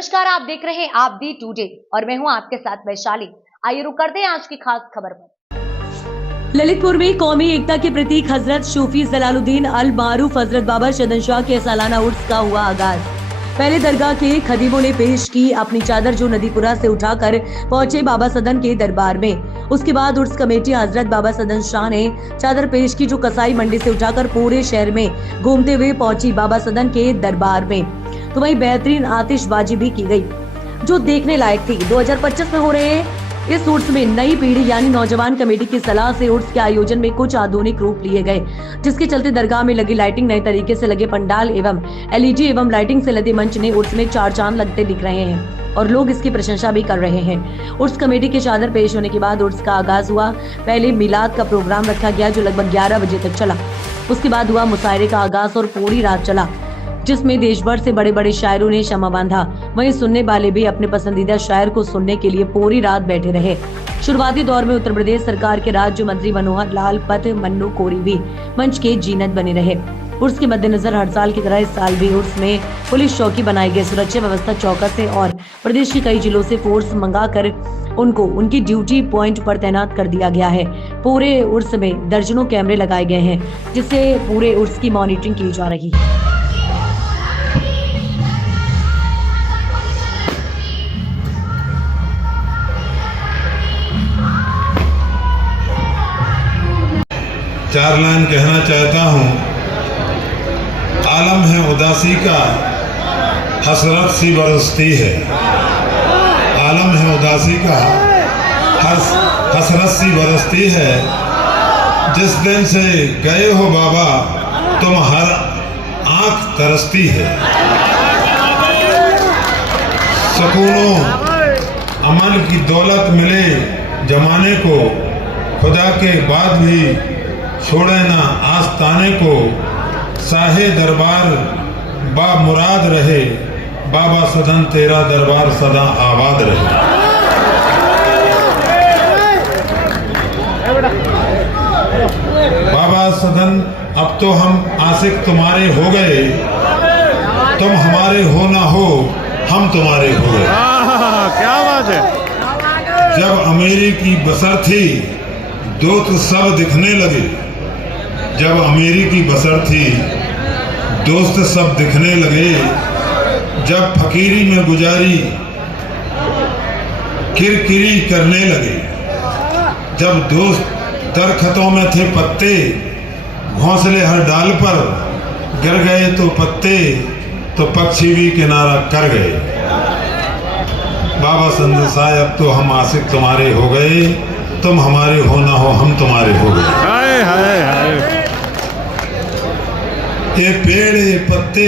नमस्कार, आप देख रहे हैं आप दी टुडे और मैं हूं आपके साथ वैशाली। आइए रुक करते हैं आज की खास खबर पर। ललितपुर में कौमी एकता के प्रतीक हजरत शूफी जलालुद्दीन अल मारूफ हजरत बाबा शदन शाह के सालाना उर्स का हुआ आगाज। पहले दरगाह के खदीमों ने पेश की अपनी चादर जो नदीपुरा से उठाकर पहुंचे बाबा सदन के दरबार में। उसके बाद उर्स कमेटी हजरत बाबा सदन शाह ने चादर पेश की जो कसाई मंडी से उठाकर पूरे शहर में घूमते हुए पहुंची बाबा सदन के दरबार में। तो वहीं बेहतरीन आतिशबाजी भी की गई जो देखने लायक थी। 2025 में हो रहे इस उर्स में नई पीढ़ी यानी नौजवान कमेटी की सलाह से उर्स के आयोजन में कुछ आधुनिक रूप लिए गए, जिसके चलते दरगाह में लगी लाइटिंग, नए तरीके से लगे पंडाल एवं एलईडी एवं लाइटिंग से लदे मंच ने उर्स में चार चांद लगते दिख रहे हैं और लोग इसकी प्रशंसा भी कर रहे हैं। उर्स कमेटी के चादर पेश होने के बाद उर्स का आगाज हुआ। पहले मिलाद का प्रोग्राम रखा गया जो लगभग 11 बजे तक चला। उसके बाद हुआ मुशायरे का आगाज और पूरी रात चला, जिसमें देश भर से बड़े बड़े शायरों ने शमा बांधा। वहीं सुनने वाले भी अपने पसंदीदा शायर को सुनने के लिए पूरी रात बैठे रहे। शुरुआती दौर में उत्तर प्रदेश सरकार के राज्य मंत्री मनोहर लाल पथ मन्नू कोरी भी मंच के जीनत बने रहे। उर्स के मद्देनजर हर साल की तरह इस साल भी उर्स में पुलिस चौकी बनाई गई। सुरक्षा व्यवस्था चौकस है और प्रदेश के कई जिलों से फोर्स मंगाकर उनको उनकी ड्यूटी पॉइंट पर तैनात कर दिया गया है। पूरे उर्स में दर्जनों कैमरे लगाए गए हैं, जिससे पूरे उर्स की मॉनिटरिंग की जा रही है। चार लाइन कहना चाहता हूँ। आलम है उदासी का, हसरत सी बरसती है। आलम है उदासी का, हसरत सी बरसती है। जिस दिन से गए हो बाबा तुम हर आंख तरसती है। सुकूनो अमन की दौलत मिले जमाने को, खुदा के बाद भी छोड़े ना आस्ताने को। साहे दरबार बा मुराद रहे, बाबा सदन तेरा दरबार सदा आबाद रहे। बाबा सदन अब तो हम आशिक तुम्हारे हो गए, तुम हमारे हो ना हो हम तुम्हारे हो गए। क्या बात है। जब अमीरी की बसर थी दोस्त सब दिखने लगे। जब अमीरी की बसर थी दोस्त सब दिखने लगे। जब फकीरी में गुजारी किरकिरी करने लगे। जब दोस्त दरख्तों में थे पत्ते, घोंसले हर डाल पर गिर गए तो पत्ते, तो पक्षी भी किनारा कर गए। बाबा संत साहब तो हम आशिक तुम्हारे हो गए, तुम हमारे हो ना हो हम तुम्हारे हो गए। हाय हाय हाय। ये पेड़ ये पत्ते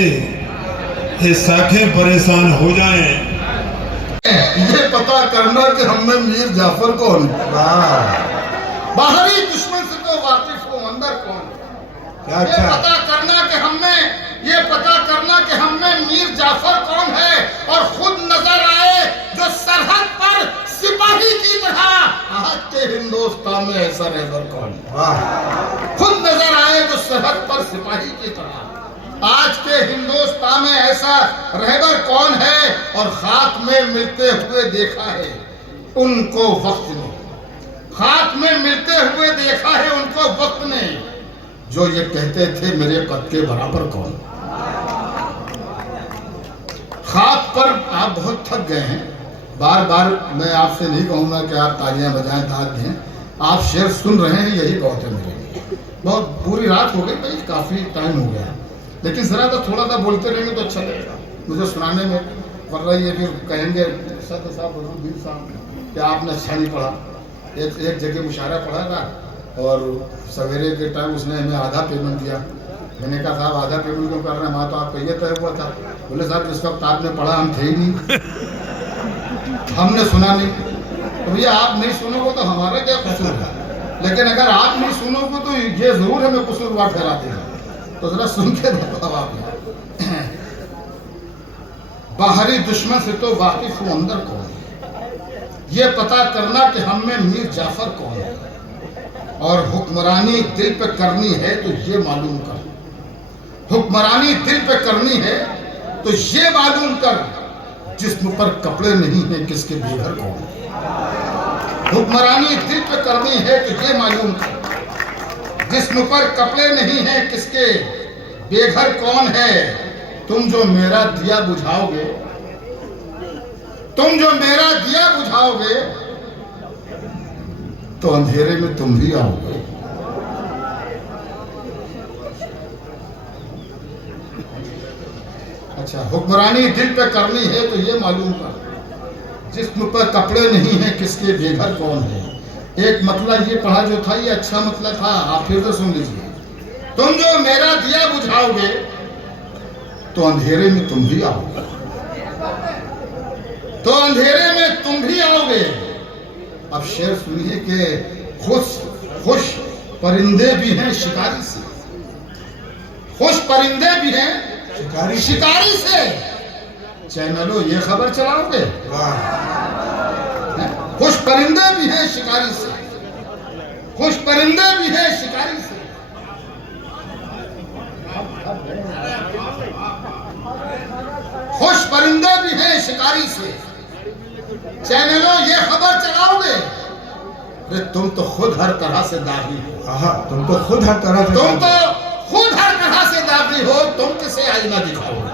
ये शाखें परेशान हो जाएं। ये पता करना कि हम में मीर जाफर कौन, बाहरी दुश्मन से तो वाकिफ हो अंदर कौन। ये पता करना कि हम में, ये पता करना कि हम में मीर जाफर कौन है और खुद नजर आए जो सरहद पर सिपाही की तरह आज के हिंदुस्तान में ऐसा रहबर कौन। खुद नजर आए जो सरहद पर सिपाही की तरह आज के हिंदुस्तान में ऐसा रहबर कौन है और खाक में मिलते हुए देखा है उनको वक्त ने। खाक में मिलते हुए देखा है उनको वक्त ने, जो ये कहते थे मेरे कद के बराबर कौन। खाक पर आप बहुत थक गए हैं। बार बार मैं आपसे नहीं कहूँगा कि आप तालियां बजाएं, दाद दें। आप शेर सुन रहे हैं, यही बहुत है मेरे लिए। बहुत पूरी रात हो गई भाई, काफ़ी टाइम हो गया, लेकिन ज़रा तो थोड़ा सा बोलते रहेंगे तो अच्छा लगेगा। मुझे सुनाने में पड़ रही है, फिर कहेंगे सद साहब बजूर साहब क्या आपने अच्छा नहीं पढ़ा। एक जगह मुशायरा पढ़ा था और सवेरे के टाइम उसने हमें आधा पेमेंट दिया। मैंने कहा साहब आधा पेमेंट क्यों कर रहे हैं, वहाँ तो आपका ये तय हुआ था। बोले साहब जिस वक्त आपने पढ़ा हम थे ही नहीं, हमने सुना नहीं। तो भैया आप नहीं सुनोगे तो हमारा क्या कसूर है, लेकिन अगर आप नहीं सुनोगे तो ये जरूर हमें कसूरवार ठहराते हैं। तो जरा सुन के बताओ आप। बाहरी दुश्मन से तो वाकिफ हूँ अंदर कौन है। ये पता करना कि हम में मीर जाफर कौन है और हुक्मरानी दिल पे करनी है तो ये मालूम कर। हुक्मरानी दिल पे करनी है तो ये मालूम कर। जिस्म पर कपड़े नहीं है किसके बेघर कौन है। हुक्मरानी दिल पे करनी है तो ये मालूम कर, जिस्म पर कपड़े नहीं है किसके बेघर कौन है। तुम जो मेरा दिया बुझाओगे, तुम जो मेरा दिया बुझाओगे तो अंधेरे में तुम भी आओगे। अच्छा, हुक्मरानी दिल पे करनी है तो ये मालूम कर, जिस्म पर कपड़े नहीं है किसके बेघर कौन है। एक मतलब ये पढ़ा जो था, ये अच्छा मतलब था, आप फिर से सुन लीजिए। तुम जो मेरा दिया बुझाओगे तो अंधेरे में तुम भी आओगे, तो अंधेरे में तुम भी आओगे। अब शेर सुनिए कि खुश खुश परिंदे भी हैं शिकारी से, खुश परिंदे भी हैं शिकारी से। चैनलों ये खबर चलाओगे, खुश परिंदे भी हैं शिकारी से, खुश परिंदे भी हैं शिकारी से। खुश परिंदे भी हैं शिकारी से, चैनलों ये खबर चलाओगे। अरे तुम तो खुद हर तरह से दागी हो, तुम तो खुद हर तरह से तुम तो खुद हर तरह से दागी हो। तुम किसे आईना दिखाओगे,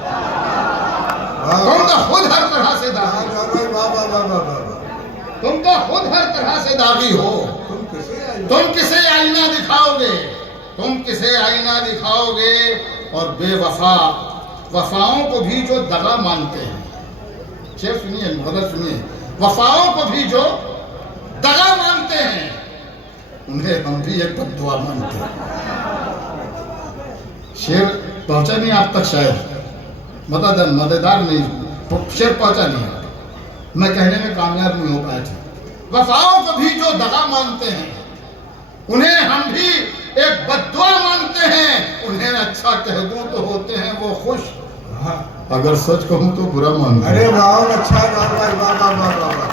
तुम तो खुद हर तरह से दागी हो, तुम तो खुद हर तरह से दागी हो। तुम किसे आईना दिखाओगे, तुम किसे आईना दिखाओगे। और बेवफा वफाओं को भी जो दगा मानते हैं, शेर सुनिए, मगर सुनिए, वफाओं को भी जो दगा मानते हैं उन्हें हम भी एक बद्दुआ मानते हैं। शेर पहुंचा नहीं आप तक शायद, मददगार नहीं, शेर पहुंचा नहीं, मैं कहने में कामयाब नहीं हो पाया था। वफाओं को भी जो दगा मानते हैं उन्हें हम भी एक बद्दुआ मानते हैं। उन्हें अच्छा कह दूं तो होते हैं वो खुश, अगर सच कहूं तो बुरा मानते हैं। अरे वाह, अच्छा, वाह वाह वाह वाह वाह।